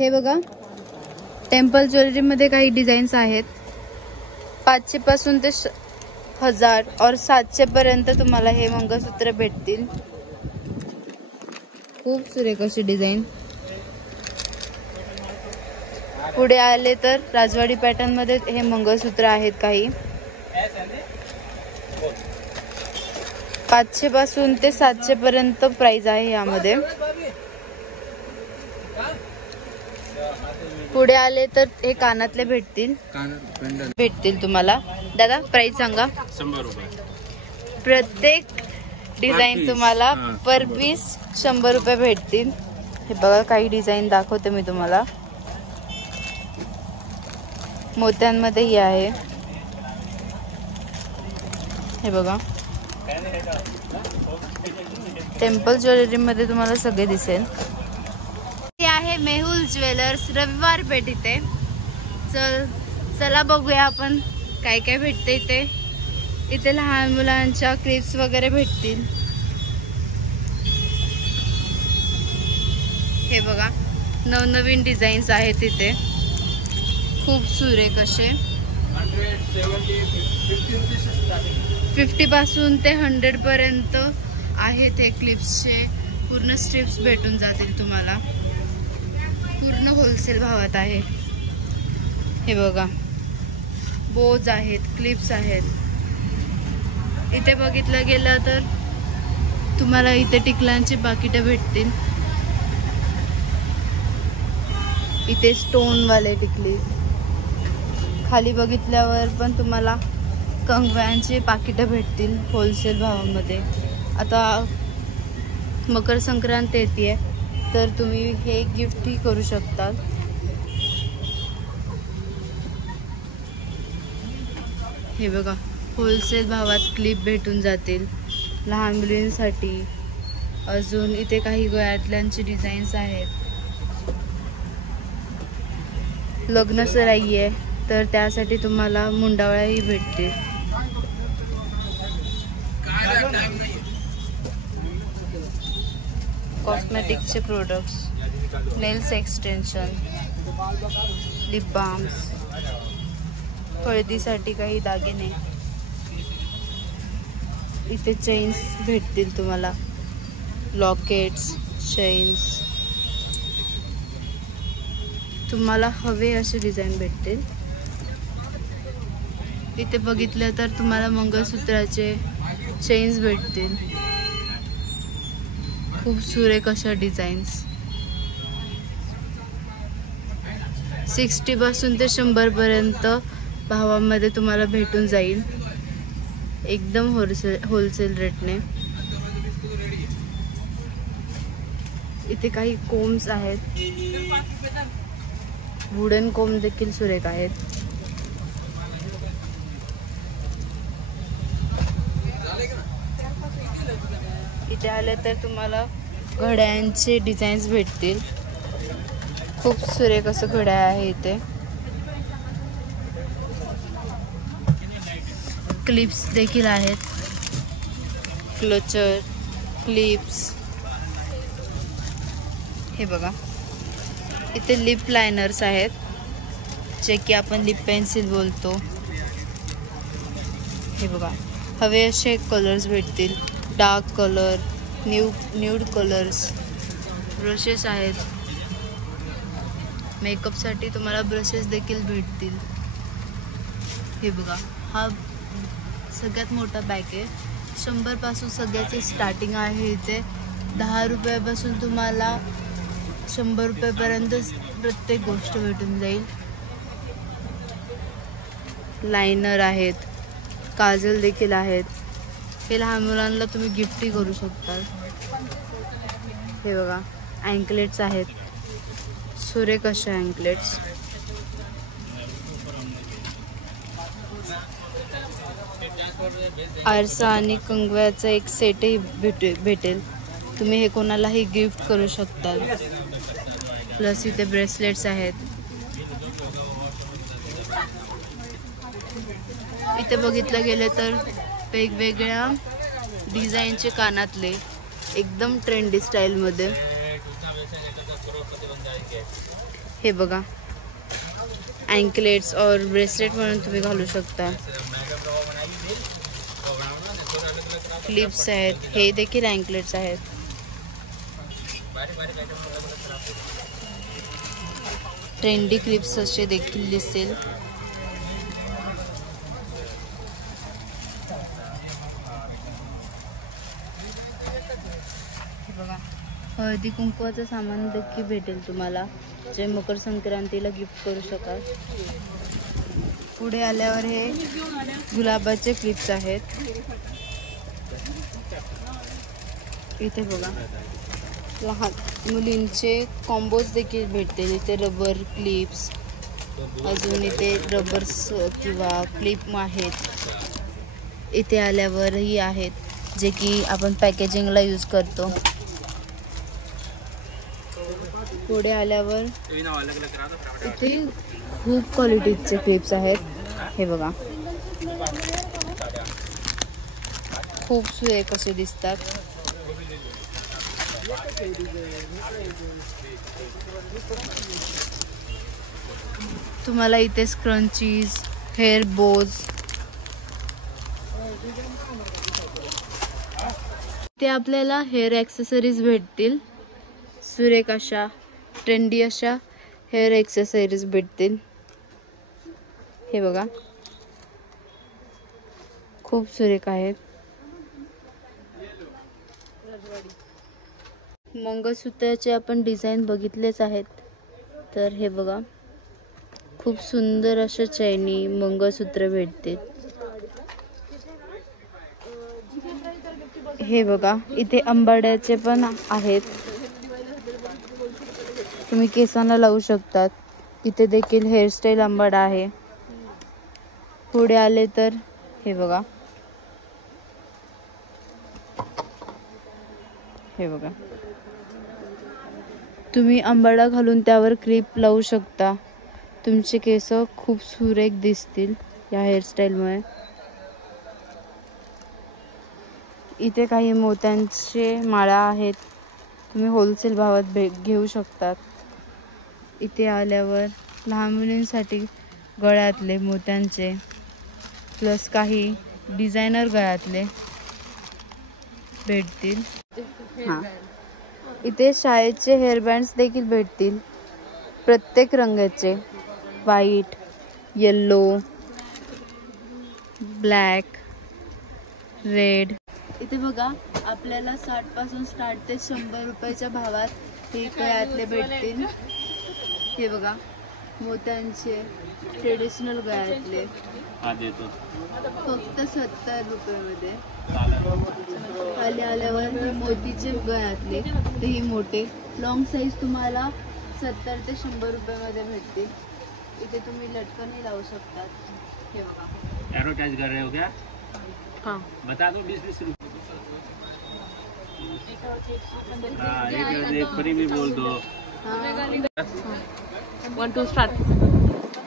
हे बघा, temple jewellery मध्ये काही डिझाईन्स आहेत. 500 पासून ते 1000 और 700 पर्यंत तुम्हाला हे मंगळसूत्र भेटतील. खूप सुरेख अशी डिझाईन. पुढे आले तर राजवाडी पॅटर्न मध्ये हे मंगळसूत्र आहेत. काही 500 पासून ते 700 पर्यंत प्राइस आहे यामध्ये. पुढे आले तर हे कानातले भेटतील तुम्हाला. दादा प्राइस सांगा. 100 रुपये. प्रत्येक डिझाईन तुम्हाला पर पीस 100 रुपये भेटतील. हे बघा, काही डिझाईन दाखवते मी तुम्हाला. मोत्यांमध्येही आहे. हे बघा, टेम्पल ज्वेलरी मध्ये तुम्हाला सगळे दिसेल. हे आहे मेहुल ज्वेलर्स, रविवार पेठ इथे. चला बघूया आपण काय काय भेटते इथे. इथे लहान मुलांच्या क्लिप्स वगैरे भेटतील. हे बघा, नवनवीन डिझाईन्स आहेत इथे. खूप सुरेख असे. 50 पासून ते 100 पर्यंत आहेत हे क्लिप्सचे. पूर्ण स्ट्रिप्स भेटून जातील तुम्हाला. पूर्ण होलसेल भावात आहे. हे बघा, बोज आहेत, क्लिप्स आहेत. इथे बघितलं गेलं तर तुम्हाला इथे टिकलांची पाकिटं भेटतील. इथे स्टोन वाले टिकली. खाली बघितल्यावर पण तुम्हाला कंगव्यांची पाकिटं भेटतील होलसेल भावामध्ये. आता मकर संक्रांत येते, तर तुम्ही हे गिफ्टही करू शकता. हे बघा, होलसेल भावात क्लिप भेटून जातील लहान मुलींसाठी. अजून इथे काही गळ्यातल्यांची डिझाईन्स आहेत. लग्न सराई आहे, तर त्यासाठी तुम्हाला मुंडावळ्याही भेटतील. कॉस्मेटिकचे products, nails extension, lip balms, हळदीसाठी काही दागिने. इथे चेन्स भेटतील तुम्हाला, लॉकेट्स, चेन्स. तुम्हाला हवे असे डिझाईन भेटतील. इथे बघितलं तर तुम्हाला मंगळसूत्राचे चेन्स भेटतील. खूप सुरेख अशा डिझाईन्स. 60 पासून ते 100 पर्यंत भावामध्ये तुम्हाला भेटून जाईल, एकदम होलसेल रेटने. इथे काही कोम्स आहेत. वुडन कोम देखील सुरेख आहेत. इथे आले तर तुम्हाला घड्यांचे डिझाईन्स भेटतील. खूप सुरेख असं घड्याळ आहे इथे. क्लिप्स देखील आहेत, क्लोचर, क्लिप्स. हे बघा, इथे लिप लायनर्स आहेत, जे की आपण लिप पेन्सिल बोलतो. हे बघा, हवे असे कलर्स भेटतील. Dark colour, nude colours. Brushes आहेत. मेकअपसाठी तुम्हाला ब्रशेस देखील भेटतील. हे बघा, हा सगळ्यात मोठा बॅग आहे. 100 पासून सगळ्याची स्टार्टिंग आहे. इथे 10 रुपयापासून तुम्हाला 100 रुपयापर्यंत प्रत्येक गोष्ट भेटून जाईल. लायनर आहेत, काजल देखील आहेत. हे लहान मुलांना तुम्ही गिफ्टही करू शकता. हे बघा, अँकलेट्स आहेत, सुरेख अशा अँकलेट्स. आरसा आणि कंगव्याचा एक सेटही भेटेल. तुम्ही हे कोणालाही गिफ्ट करू शकता. प्लस इथे ब्रेसलेट्स आहेत. इथे बघितलं गेलं तर वेगवेगळ्या डिझाईनचे कानातले, एकदम ट्रेंडी स्टाईलमध्ये. हे बघा, अँकलेट्स और ब्रेसलेट म्हणून तुम्ही घालू शकता. क्लिप्स आहेत, हे देखील अँकलेट्स आहेत. ट्रेंडी क्लिप्स असे देखील दिसतील. बघा, हळदी कुंकवाचं सामान देखील भेटेल तुम्हाला, जे मकर संक्रांतीला गिफ्ट करू शकाल. पुढे आल्यावर हे गुलाबाचे क्लिप्स आहेत. इथे बघा, लहान मुलींचे कॉम्बोज देखील भेटतील. इथे रबर क्लिप्स, अजून इथे रबर्स किंवा क्लिप आहेत. इथे आल्यावरही आहेत जे की आपण पॅकेजिंगला यूज करतो. पुढे आल्यावर इथे खूप क्वालिटीचे क्लिप्स आहेत. हे बघा, खूप सुरेख असे दिसतात. तुम्हाला इथे स्क्रंचीज, हेअर बोज, ते आपल्याला हेअर ॲक्सेसरीज भेटतील. सुरेख अशा ट्रेंडी अशा हेअर ॲक्सेसरीज भेटतील. हे बघा, खूप सुरेख आहेत. मंगळसूत्राचे आपण डिझाईन बघितलेच आहेत. तर हे बघा, खूप सुंदर अशा चैनी मंगळसूत्र भेटतील. हे बघा, इथे अंबाड्याचे पण आहेत, तुम्ही केसांना लावू शकतात. इथे देखील हेअरस्टाईल अंबाडा आहे. पुढे आले तर हे बघा, हे बघा, तुम्ही अंबाडा घालून त्यावर क्लिप लावू शकता. तुमचे केस खूप सुरेख दिसतील या हेअरस्टाईलमुळे. इथे काही मोत्यांचे माळा आहेत, तुम्ही होलसेल भावात घेऊ शकतात. इथे आल्यावर लहान मुलींसाठी गळ्यातले मोत्यांचे प्लस काही डिझायनर गळ्यातले भेटतील. हां, इथे शाळेचे हेअरबँड्स देखील भेटतील, प्रत्येक रंगाचे, व्हाईट, येल्लो, ब्लॅक, रेड. इथे बघा, आपल्याला 60 पासून स्टार्ट ते 100 रुपयाच्या भावात हे गळ्यातले भेटतील. हे बघा, मोत्यांचे ट्रेडिशनल गळ्यातले फक्त 70 रुपयामध्ये. खाली आल्यावर मोतीचे गळ्यातले, तेही मोठे लॉंग साईज तुम्हाला 70 ते 100 रुपयामध्ये भेटतील. इथे तुम्ही लटकनही लावू शकतात. हे बघा, एडवर्टाइज कर रहे हो क्या? हाँ, बता दो 20-20 रुपये. हाँ, एक फ्री भी बोल दो. 1 2 स्टार्ट.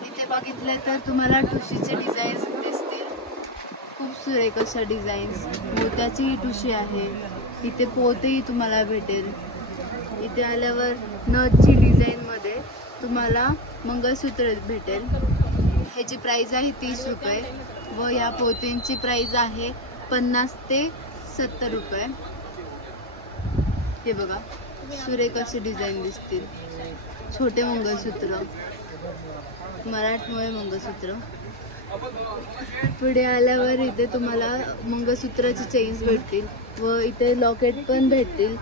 इथे बघितले तर तुम्हाला ठुशीचे डिझाईन्स दिसतील, खूप सुरेख अशा डिझाईन्स. मोत्याची ही ठुशी आहे. इथे पोतेही तुम्हाला भेटेल. इथे आल्यावर नथची डिझाईनमध्ये तुम्हाला मंगळसूत्र भेटेल. ह्याची प्राईज आहे 30 रुपये व या पोत्यांची प्राईज आहे 50 ते 70 रुपये. हे बघा, सुरेख असे डिझाईन दिसतील. छोटे मंगळसूत्र, मराठमोळे मंगळसूत्र. पुढे आल्यावर इथे तुम्हाला मंगळसूत्राची चेन्स भेटतील व इथे लॉकेट पण भेटतील.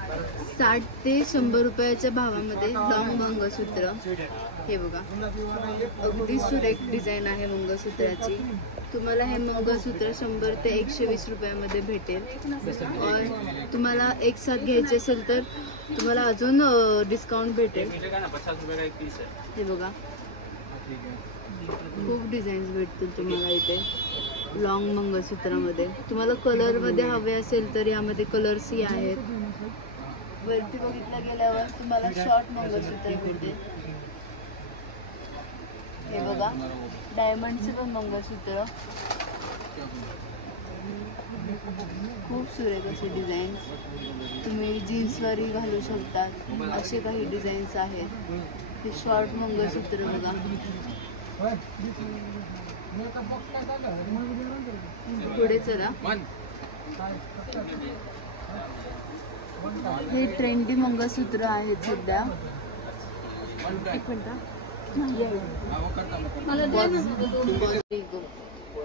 60 ते 100 रुपयाच्या भावामध्ये लॉंग मंगळसूत्र. हे बघा, अगदी सुरेख डिझाईन आहे मंगळसूत्राची. तुम्हाला हे मंगळसूत्र 100 ते 120 रुपयामध्ये भेटेल. और तुम्हाला एक साथ घ्यायचे असेल तर तुम्हाला अजून डिस्काउंट भेटेल. हे बघा, खूप डिझाईन्स भेटतील तुम्हाला इथे लॉंग मंगळसूत्रामध्ये. तुम्हाला कलरमध्ये हवे असेल तर यामध्ये कलर्सही आहेत. वरती बघितलं गेल्यावर तुम्हाला शॉर्ट मंगळसूत्र भेटेल. हे बघा, डायमंडचे पण मंगळसूत्र, खूप सुरेख असे डिझाईन्स. तुम्ही जीन्सवरही घालू शकता, असे काही डिझाईन्स आहेत. हे शॉर्ट मंगळसूत्र बघा. पुढे चला. हे ट्रेंडी मंगळसूत्र आहेत सध्या.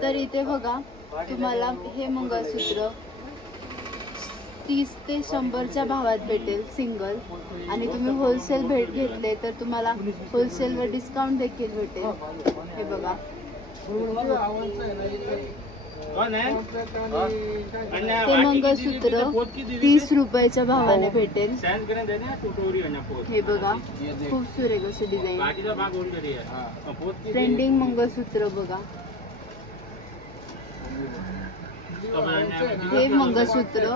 तर इथे बघा तुम्हाला हे मंगळसूत्र 30 ते 100च्या भावात भेटेल सिंगल. आणि तुम्ही होलसेल भेट घेतले तर तुम्हाला होलसेलवर डिस्काउंट देखील भेटेल. हे बघा हे मंगळसूत्र 30 रुपयाच्या भावाने भेटेल. हे बघा खूप सुरेख असे डिझाईन. ट्रेंडिंग मंगळसूत्र बघा. हे मंगळसूत्र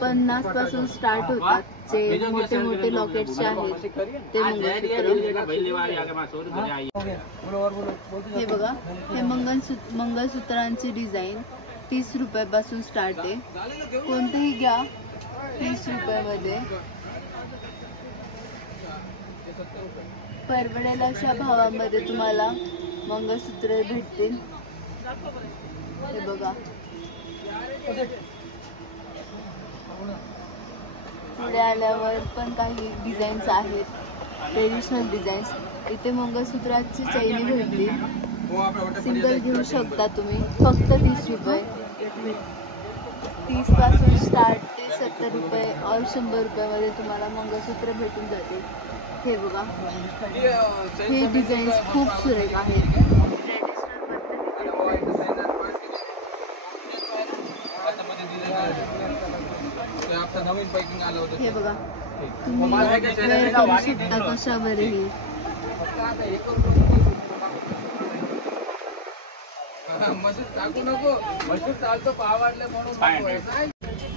50 पासून स्टार्ट होतात. जे मोठे मोठे लॉकेटचे आहेत ते मंगळसूत्र. हे बघा हे मंगळसूत्रांची डिझाईन 30 रुपयापासून स्टार्ट आहे. कोणतेही घ्या 30 रुपयामध्ये. परवडेल अशा भावामध्ये तुम्हाला मंगळसूत्र भेटतील. हे बघा पुढे आल्यावर पण काही डिझाईन्स आहेत ट्रेडिशनल डिझाईन्स. इथे मंगळसूत्राची चैनी भेटली. सिंगल घेऊ शकता तुम्ही फक्त 30 रुपये. 30 पासून स्टार्ट ते 70 रुपये और 100 रुपयामध्ये तुम्हाला मंगळसूत्र भेटून जाते. हे बघा हे डिझाईन्स खूप सुरेख आहेत. हे बघा तुम्ही वेअर करू शकता कशावरही.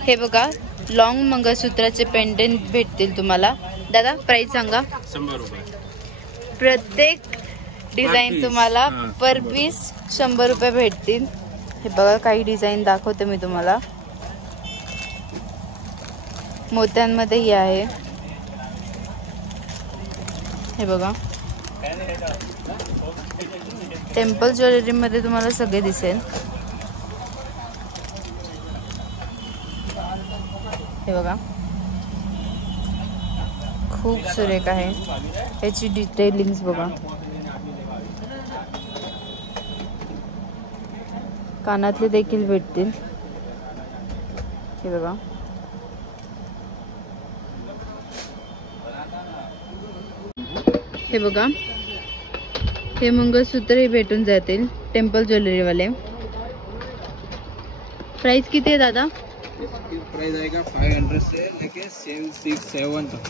हे बघा लॉंग मंगळसूत्राचे पेंडेंट भेटतील तुम्हाला. दादा प्राइस सांगा. 100 रुपये. प्रत्येक डिझाईन तुम्हाला पर पीस 100 रुपये भेटतील. हे बघा काही डिझाईन दाखवते मी तुम्हाला. मोत्यांमध्येही आहे. हे बघा टेम्पल ज्वेलरी मध्ये तुम्हाला सगळे दिसेल. हे बघा खूप सुरेख आहे. याची डिटेलिंग्स बघा. कानातले देखील भेटतील. हे बघा हे बघा हे मंगळसूत्रही भेटून जातील टेम्पल ज्वेलरी वाले. प्राइस किती आहे दादा? प्राइस आएगा 500 से लेके 6-7 तक.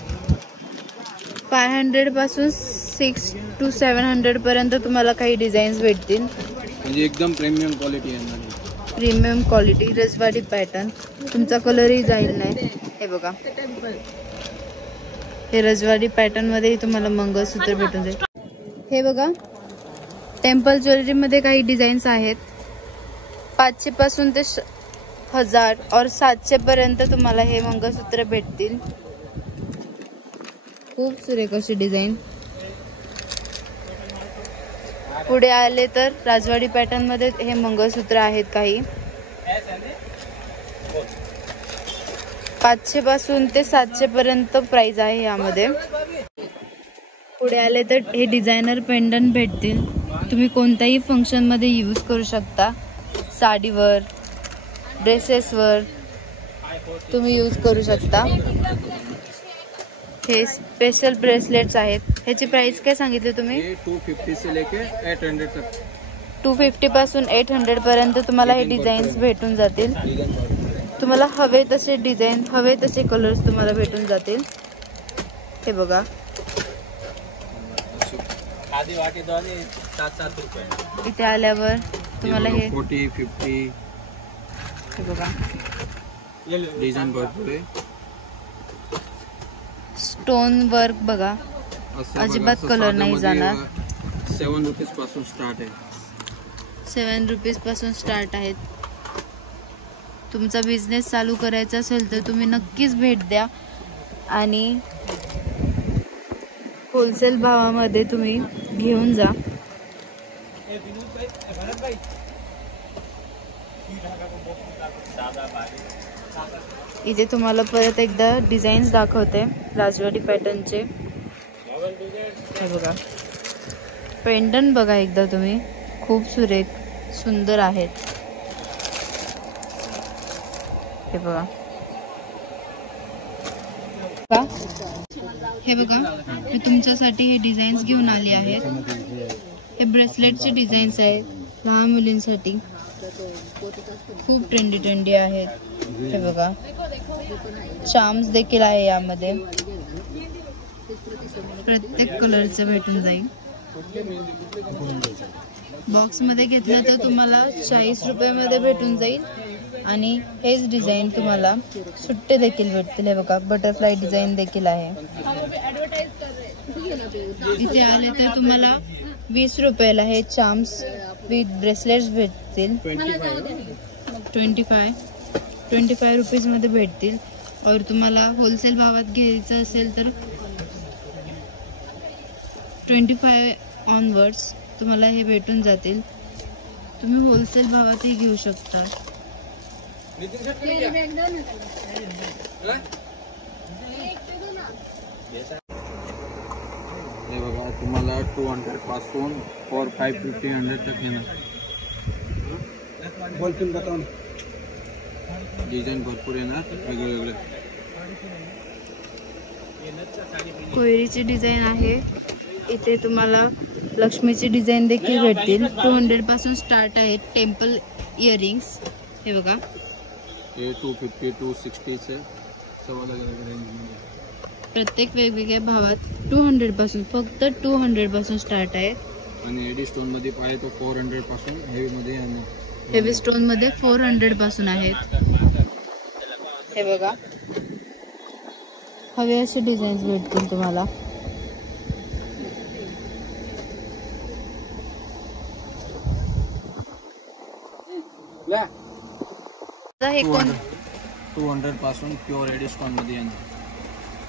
500 पासून 6 to 700 पर्यंत तुम्हाला काही डिझाईन्स भेटतील. म्हणजे एकदम प्रीमियम क्वालिटी आहे. प्रीमियम क्वालिटी रजवाडी पॅटर्न. तुमचा कलरही जाईल नाही. हे बघा हे रजवाडी पॅटर्न मध्ये तुम्हाला मंगळसूत्र भेटून जाईल. हे बघा टेम्पल ज्वेलरी मध्ये काही डिझाईन्स आहेत. 500 पासून ते 1000 और 700 पर्यंत तुम्हाला हे मंगळसूत्र भेटतील. खूप सुरेख अशी डिझाईन. पुढे आले तर राजवाडी पॅटर्न मध्ये हे मंगळसूत्र आहेत काही. 500 पासून ते 700 पर्यंत प्राइस आहे यामध्ये. पुढे आले तर हे डिझायनर पेंडंट भेटतील. तुम्ही कोणत्याही फंक्शन मध्ये यूज करू शकता. साडीवर ड्रेसेसवर तुम्ही यूज करू शकता. हे स्पेशल ब्रेसलेट्स आहेत. ह्याची प्राइस काय सांगितली तुम्ही? 250 से लेके 800 तक. 250 पासून 800 पर्यंत तुम्हाला हे डिझाईन्स भेटून जातील. तुम्हाला हवे तसे डिझाईन हवे तसे कलर्स तुम्हाला भेटून जातील. हे बघा इथे आल्यावर तुम्हाला हे 40-50 हे बघा डिझाईन भरपूर आहे. स्टोन वर्क बघा अजिबात कलर नाही जाणार. 7 रुपीज पासून स्टार्ट आहे. 7 रुपीज पासून स्टार्ट आहेत. तुमचा बिझनेस चालू करायचा असेल तर तुम्ही नक्कीच भेट द्या. आणि होलसेल भावामध्ये तुम्ही घेऊन जा. इथे तुम्हाला परत एकदा डिझाईन्स दाखवते राजवाडी पॅटर्नचे. हे बघा, पेंडंट बघा एकदा तुम्ही, खूप सुरेख सुंदर आहेत. हे बघा, हे बघा, मी तुमच्यासाठी हे डिझाईन्स घेऊन आले आहेत. हे ब्रेसलेटचे डिझाईन्स आहेत लहान मुलींसाठी, खूप ट्रेंडी आहेत. हे बघा, चार्म्स देखील आहे यामध्ये, प्रत्येक कलरचं भेटून जाईल. बॉक्स मध्ये घेतलं तर तुम्हाला 40 रुपयामध्ये भेटून जाईल. आणि हेच डिझाईन तुम्हाला सुट्टे देखील भेटतील. हे बघा, बटरफ्लाय डिझाईन देखील आहे. इथे आले तर तुम्हाला 20 रुपयाला हे चार्म्स विथ ब्रेसलेट्स भेटतील. 25 रुपीज मध्ये भेटतील. और तुम्हाला होलसेल भावात घ्यायचं असेल तर 25 ऑनवर्ड्स तुम्हाला हे भेटून जातील. तुम्ही होलसेल भावातही घेऊ शकता. हे बघा, तुम्हाला 200 पासून 4, 550, 100 तक येणार. डिझाईन भरपूर येणार, वेगवेगळे. कोयरीची डिझाईन आहे. इथे तुम्हाला लक्ष्मीची डिझाईन देखील भेटतील. 200 पासून स्टार्ट आहेत टेम्पल इयरिंग्स. हे बघा, हे 250, 260 चे सर्व अलग-अलग रेंजमध्ये. प्रत्येक वेगवेगळ्या भावात 200 पासून, फक्त 200 पासून स्टार्ट आहे. आणि एडी स्टोन मध्ये पाहिजे तो 400 पासून हेवी मध्ये. आणि हेवी स्टोन मध्ये 400 पासून आहेत. हे बघा, हवे असे डिझाईन्स भेटतील तुम्हाला. हे कोण 200 पासून प्युअर एडी स्टोन मध्ये येणार.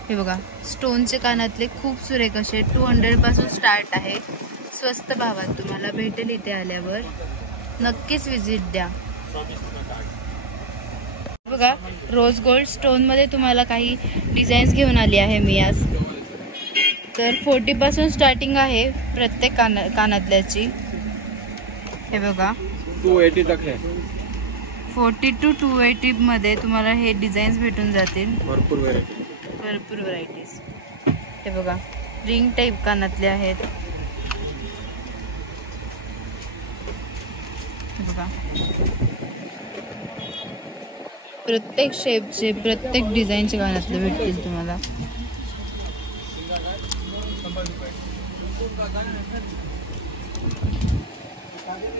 हे बघा, स्टोनचे कानातले खूप सुरेख असे 200 पासून स्टार्ट आहे. स्वस्त भावात तुम्हाला भेटेल. इथे आल्यावर नक्कीच विजिट द्या. बघा, रोज गोल्ड स्टोन मध्ये तुम्हाला काही डिझाईन्स घेऊन आली आहे मी आज. तर 40 पासून स्टार्टिंग आहे प्रत्येक कानातल्याची. हे बघा, 280 तक है. 40 to 280 मध्ये तुम्हाला हे डिझाईन्स भेटून जातील. भरपूर व्हरायटीज. हे बघा, रिंग टाईप कानातले आहेत. हे बघा, प्रत्येक शेपचे, प्रत्येक डिझाईनचे कानातले भेटतील तुम्हाला.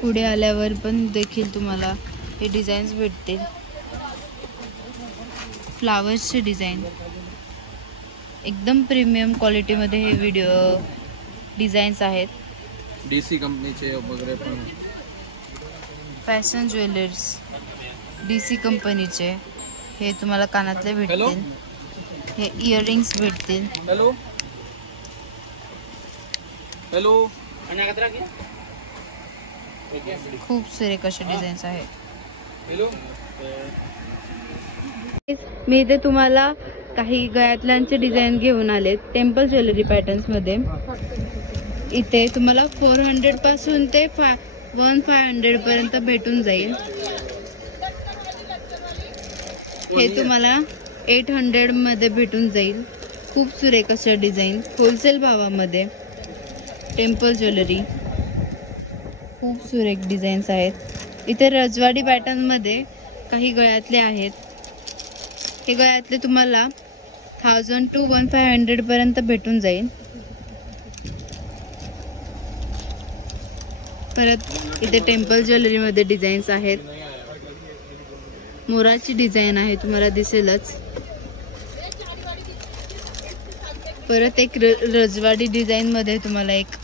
पुढे आल्यावर पण देखील तुम्हाला हे डिझाईन्स भेटतील. फ्लावर्सचे डिझाईन एकदम प्रीमियम क्वालिटीमध्ये हे डिझाईन्स आहेत. डीसी कंपनीचे वगैरे पण. फॅशन ज्वेलर्स डीसी कंपनीचे हे तुम्हाला कानातले भेटतील. हे इयरिंग्स भेटतील. हॅलो, खूप सुरेख असे डिझाईन्स आहेत. मी इथे तुम्हाला काही गळ्यातल्यांचे डिझाईन घेऊन आले टेम्पल ज्वेलरी पॅटर्न्स मध्ये. इथे तुम्हाला 400 पासून ते 1500 पर्यंत भेटून जाईल. हे तुम्हाला 800 मध्ये भेटून जाईल. खूप सुरेख अशा डिझाईन होलसेल भावामध्ये. टेम्पल ज्वेलरी, खूप सुरेख डिझाईन्स आहेत. इथे रजवाडी पॅटर्न मध्ये काही गळ्यातले आहेत. हे गळ्यातले तुम्हाला 1000 to 1500 पर्यंत भेटून जाईल. परत इथे टेम्पल ज्वेलरी मध्ये डिझाईन्स आहेत. मोराची डिझाईन आहे, तुम्हाला दिसेलच. परत एक रजवाडी डिझाईन मध्ये तुम्हाला एक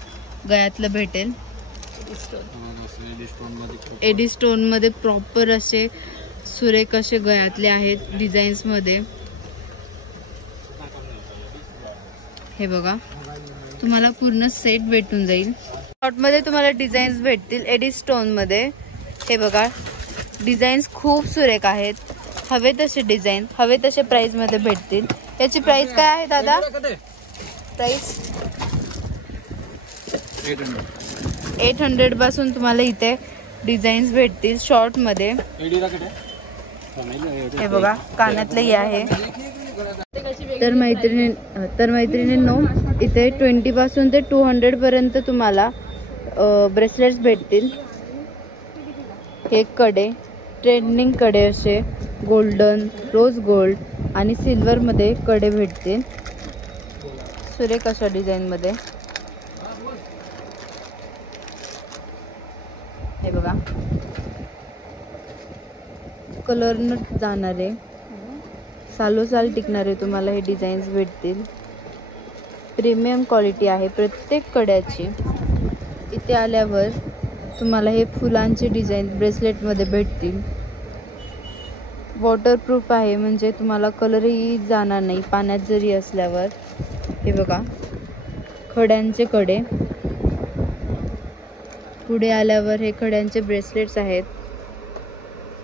गळ्यातलं भेटेल. एडी स्टोन मध्ये प्रॉपर असे सुरेख असे गळ्यातले आहेत डिझाईन्स मध्ये. हे बघा, तुम्हाला पूर्ण सेट भेटून जाईल. शॉर्टमध्ये तुम्हाला डिझाईन्स भेटतील एडी स्टोन मध्ये. हे बघा, डिझाईन्स खूप सुरेख आहेत. हवे तसे डिझाईन, हवे तसे प्राइस मध्ये भेटतील. याची प्राइस काय आहे दादा? प्राइस 800 पासून तुम्हाला इथे डिझाईन्स भेटतील शॉर्ट मध्ये. हे बघा, कानातलेही आहे. तर मैत्रिणींनो, इथे 20 पासून ते 200 पर्यंत तुम्हाला ब्रेसलेट्स भेटतील. हे कडे, ट्रेंडिंग कडे असे गोल्डन, रोज गोल्ड आणि सिल्वर मध्ये कडे भेटतील सुरेख अशा डिझाईन मध्ये. हे बघा, कलर न जाणारे, सालोसाल टिकणारे तुम्हाला हे डिझाईन्स भेटतील. प्रीमियम क्वालिटी आहे प्रत्येक कड्याची. इथे आल्यावर तुम्हाला हे फुलांचे डिझाईन ब्रेसलेट मध्ये भेटतील. वॉटरप्रूफ आहे, म्हणजे तुम्हाला कलरही जाणार नाही पाण्यात जरी असल्यावर. हे बघा, खड्यांचे कडे. पुढे आल्यावर हे खड्यांचे ब्रेसलेट्स आहेत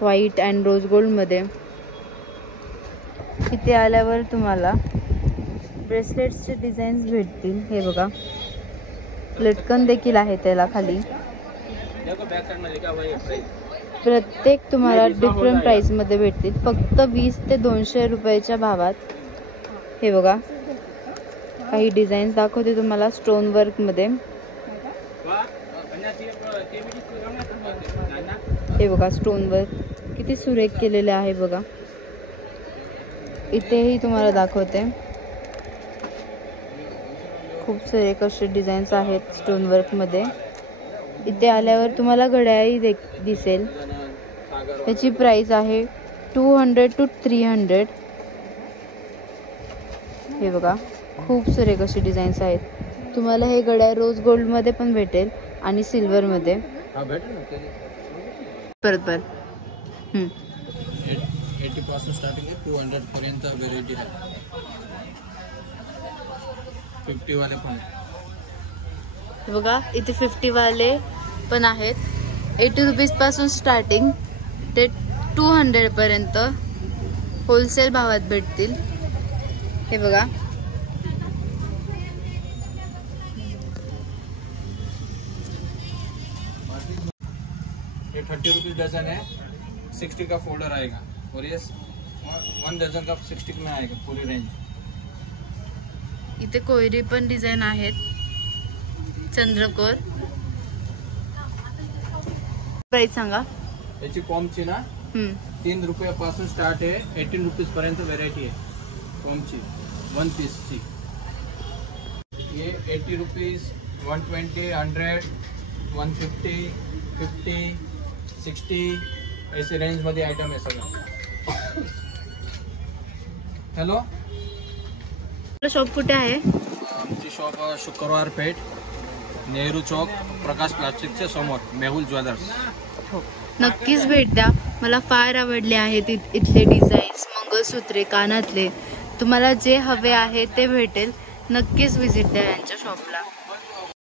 व्हाईट अँड रोज गोल्ड मध्ये. इथे आल्यावर तुम्हाला ब्रेसलेट्सचे डिझाईन्स भेटतील. हे बघा, लटकन देखील आहे त्याला खाली. प्रत्येक तुम्हाला डिफरंट प्राइस मध्ये भेटतील, फक्त 20 ते 200 रुपयाच्या भावात. हे बघा, काही डिझाईन्स दाखवते तुम्हाला स्टोन वर्क मध्ये. हे बघा, स्टोन वर्क किती सुरेख केलेले आहे बघा. इथेही तुम्हाला दाखवते, खूप सुरेख असे डिझाईन्स आहेत स्टोन वर्क मध्ये. इथे आल्यावर तुम्हाला घड्याळही दिसेल. त्याची प्राइस आहे 200 to 300. हे बघा, खूप सुरेख अशी डिझाईन्स आहेत. तुम्हाला हे घड्याळ रोज गोल्ड मध्ये पण भेटेल आणि सिल्वर मध्ये. परत 80 पासून स्टार्टिंग आहे, 200 पर्यंत व्हेरायटी आहे. 50 वाले पण. बघा, इथे 50 वाले पण आहेत. 80 रुपीज पासून स्टार्टिंग ते 200 पर्यंत होलसेल भावात भेटतील. हे बघा, ये 30 रुपीज डजन है. 60 का फोल्डर आएगा और ये 1 डजन का 60 में आएगा पूरी रेंज. इथे कोयरी पण डिझाईन आहेत, चंद्रकोर. प्राइस सांगा याची कॉमची ना 3 रुपयापासून स्टार्ट आहे. 18 रुपीज पर्यंत व्हेरायटी आहे कॉमची 1 पीसची. ये 80 रुपीज, 120, 100, 150, 50, 60 ऐसे रेंज मध्ये आयटम आहे सगळं. हॅलो, शॉप कुठे आहे? आमची शॉप शुक्रवार पेठ, नेहरू चौक, प्रकाश प्लास्टिकच्या समोर, मेहुल ज्वेलर्स. हो, नक्कीच भेट द्या. मला फार आवडले आहेत इथले डिझाईन्स, मंगळसूत्रे, कानातले. तुम्हाला जे हवे आहे ते भेटेल. नक्कीच व्हिजिट द्या यांच्या शॉपला.